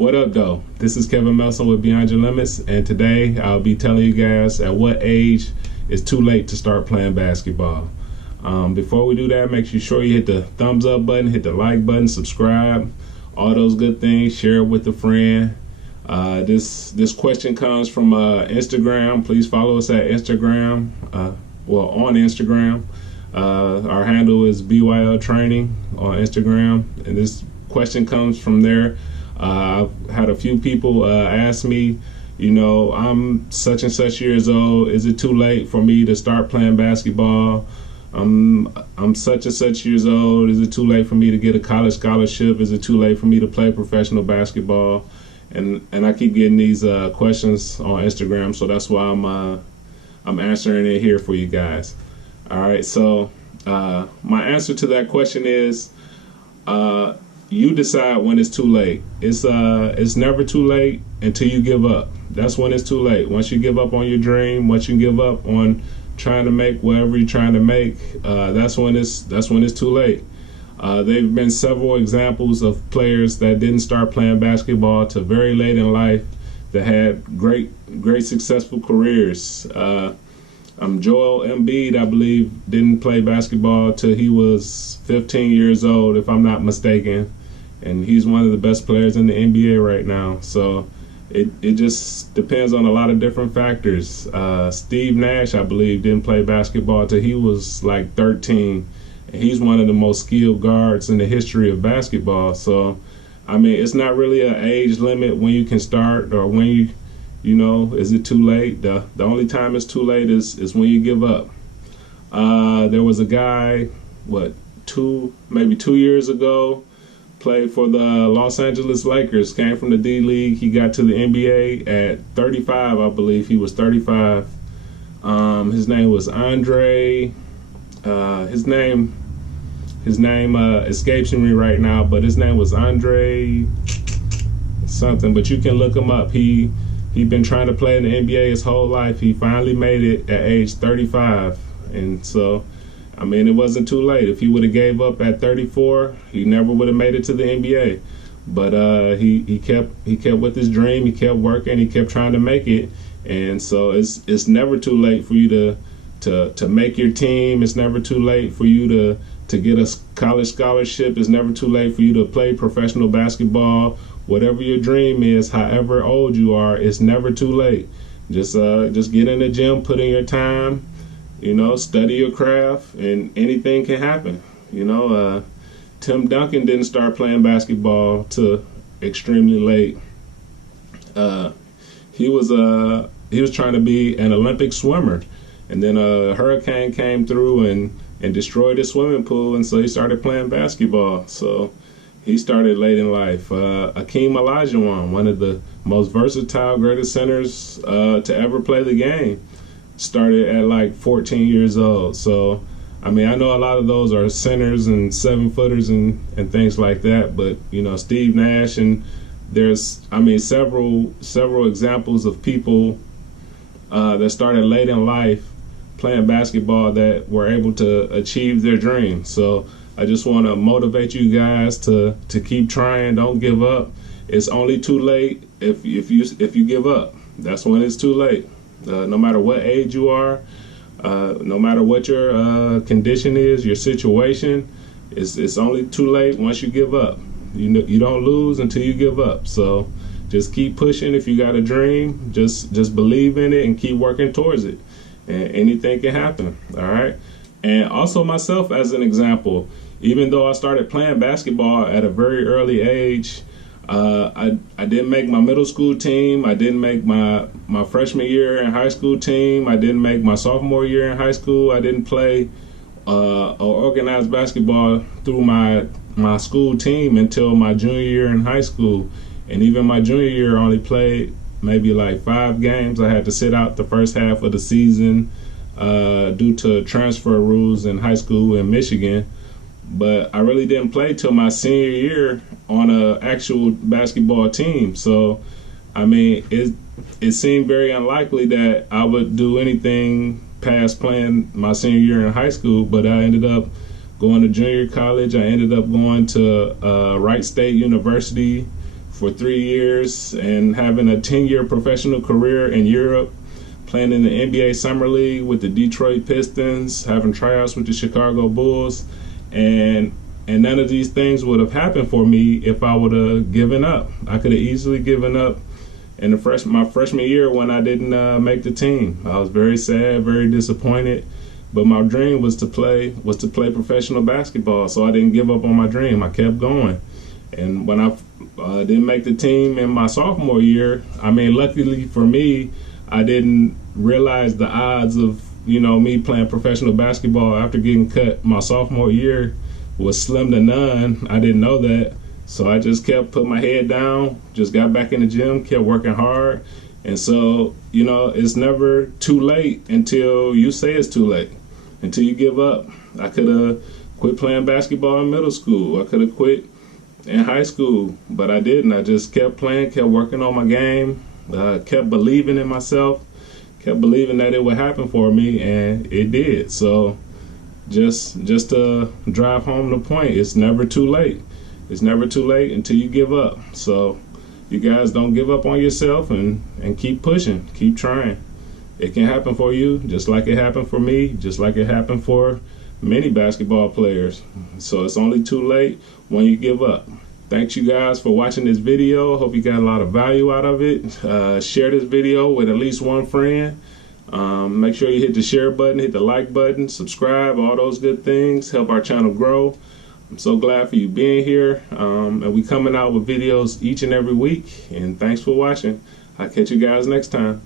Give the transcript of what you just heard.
What up, though? This is Kevin Melson with Beyond Your Limits, and today I'll be telling you guys at what age it's too late to start playing basketball. Before we do that, make sure you hit the thumbs up button, hit the like button, subscribe, all those good things. Share it with a friend. This question comes from Instagram. Please follow us at Instagram. On Instagram. Our handle is BYL Training on Instagram, and this question comes from there. I've had a few people ask me, I'm such and such years old. Is it too late for me to start playing basketball? I'm such and such years old. Is it too late for me to get a college scholarship? Is it too late for me to play professional basketball? And I keep getting these questions on Instagram, so that's why I'm answering it here for you guys. All right, so my answer to that question is you decide when it's too late. It's never too late until you give up. That's when it's too late. Once you give up on your dream, once you give up on trying to make whatever you're trying to make, that's when it's too late. There've been several examples of players that didn't start playing basketball till very late in life that had great successful careers. Joel Embiid, I believe, didn't play basketball till he was 15 years old, if I'm not mistaken, and he's one of the best players in the NBA right now. So it just depends on a lot of different factors. Steve Nash, I believe, didn't play basketball till he was like 13, and he's one of the most skilled guards in the history of basketball. So, I mean, it's not really an age limit when you can start or when is it too late? The only time it's too late is when you give up. There was a guy, maybe 2 years ago, played for the Los Angeles Lakers, came from the D League. He got to the NBA at 35, I believe. He was 35. His name was Andre. His name escapes me right now, but his name was Andre something. But you can look him up. He'd been trying to play in the NBA his whole life. He finally made it at age 35. And so, I mean, it wasn't too late. If he would have gave up at 34, he never would have made it to the NBA. But he kept with his dream. He kept working. He kept trying to make it. And so it's never too late for you to make your team. It's never too late for you to get a college scholarship. It's never too late for you to play professional basketball. Whatever your dream is, however old you are, it's never too late. Just get in the gym, put in your time, study your craft, and anything can happen. Tim Duncan didn't start playing basketball till extremely late. He was trying to be an Olympic swimmer, and then a hurricane came through and destroyed his swimming pool, and so he started playing basketball. So he started late in life. Akeem Olajuwon, one of the most versatile, greatest centers to ever play the game, started at like 14 years old. So, I mean, I know a lot of those are centers and 7-footers and things like that, but, Steve Nash, and there's, several examples of people that started late in life playing basketball that were able to achieve their dream. So I just want to motivate you guys to keep trying. Don't give up. It's only too late if you give up. That's when it's too late. No matter what age you are, no matter what your condition is, your situation, it's only too late once you give up. You don't lose until you give up. So just keep pushing. If you got a dream, just believe in it and keep working towards it. And anything can happen. All right. And also myself as an example, even though I started playing basketball at a very early age, I didn't make my middle school team. I didn't make my freshman year in high school team. I didn't make my sophomore year in high school. I didn't play or organize basketball through my school team until my junior year in high school. And even my junior year, I only played maybe like 5 games. I had to sit out the first half of the season due to transfer rules in high school in Michigan. But I really didn't play till my senior year on an actual basketball team. So, I mean, it seemed very unlikely that I would do anything past playing my senior year in high school, but I ended up going to junior college. I ended up going to Wright State University for 3 years and having a 10-year professional career in Europe, playing in the NBA Summer League with the Detroit Pistons, having tryouts with the Chicago Bulls, and none of these things would have happened for me if I would have given up. I could have easily given up in my freshman year when I didn't make the team. I was very sad, very disappointed, but my dream was to play professional basketball, so I didn't give up on my dream. I kept going. And when I didn't make the team in my sophomore year, I mean, luckily for me, I didn't realize the odds of, me playing professional basketball after getting cut my sophomore year was slim to none. I didn't know that. So I just kept putting my head down, just got back in the gym, kept working hard. And so, it's never too late until you say it's too late, until you give up. I could have quit playing basketball in middle school. I could have quit in high school, but I didn't. I just kept playing, kept working on my game, kept believing in myself, kept believing that it would happen for me, and it did. So just to drive home the point, it's never too late. It's never too late until you give up. So you guys don't give up on yourself and keep pushing, keep trying. It can happen for you just like it happened for me, just like it happened for many basketball players. So it's only too late when you give up. Thanks you guys for watching this video. Hope you got a lot of value out of it. Share this video with at least one friend. Make sure you hit the share button, hit the like button, subscribe, all those good things. Help our channel grow. I'm so glad for you being here. And we coming out with videos each and every week. And thanks for watching. I'll catch you guys next time.